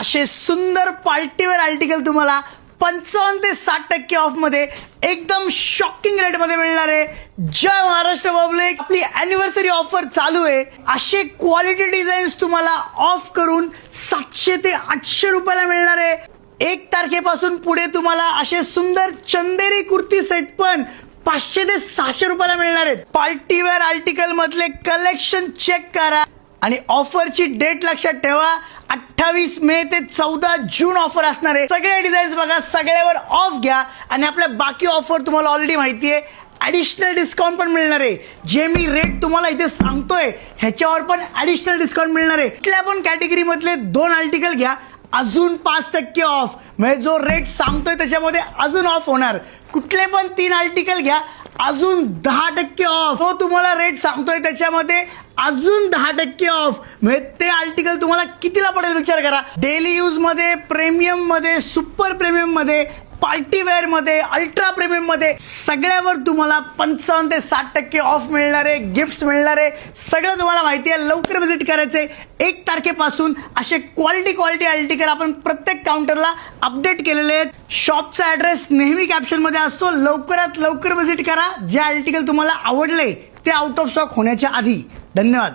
असे सुंदर party wear article तुम्हाला 55 ते 60% ऑफ मध्ये एकदम शॉकिंग रेट मध्ये मिळणार आहे। जय महाराष्ट्र पब्लिक, आपली अॅनिव्हर्सरी ऑफर चालू आहे। असे क्वालिटी डिझाईन्स तुम्हाला ऑफ करून 700 ते 800 रुपयाला मिळणार आहे। 1 तारखेपासून पुढे तुम्हाला असे सुंदर चंदेरी कुर्ती सेट पण 500 ते 600 रुपयाला मिळणार आहेत। पार्टीवेअर आर्टिकल मधले कलेक्शन चेक करा आणि ऑफरची डेट लक्षात ठेवा, 28 मे ते 14 जून ऑफर असणार आहे। सगळे डिझाईन्स बघा, सगळ्यावर ऑफ घ्या आणि आपल्या बाकी ऑफर तुम्हाला ऑलरेडी माहिती आहे, ॲडिशनल डिस्काउंट पण मिळणार आहे। जे मी रेट तुम्हाला इथे सांगतोय ह्याच्यावर पण ॲडिशनल डिस्काउंट मिळणार आहे। कुठल्या पण कॅटेगरी मधले 2 आर्टिकल घ्या, अजून 5% ऑफ, म्हणजे जो रेट सांगतोय त्याच्यामध्ये अजून ऑफ होणार। कुठले पण 3 आर्टिकल घ्या, अजून 10% ऑफ। तो तुम्हाला रेट सांगतोय त्याच्यामध्ये अजून 10% ऑफ, म्हणजे ते आर्टिकल तुम्हाला कितीला पडेल विचार करा। डेली यूज मध्ये, प्रीमियम मध्ये, सुपर प्रीमियम मध्ये, पार्टीवेअर मध्ये, अल्ट्रा प्रीमियम मध्ये सगळ्यावर तुम्हाला 55 ते 60% ऑफ मिळणार आहे, गिफ्ट्स मिळणार आहे। सगळं तुम्हाला माहिती आहे, लवकर व्हिजिट करायचंय। 1 तारखेपासून असे क्वालिटी आर्टिकल आपण प्रत्येक काउंटरला अपडेट केलेले आहेत। शॉपचा ऍड्रेस नेहमी कॅप्शन मध्ये असतो, लवकरात लवकर व्हिजिट करा। जे आर्टिकल तुम्हाला आवडले ते आउट ऑफ स्टॉक होण्याच्या आधी। धन्यवाद।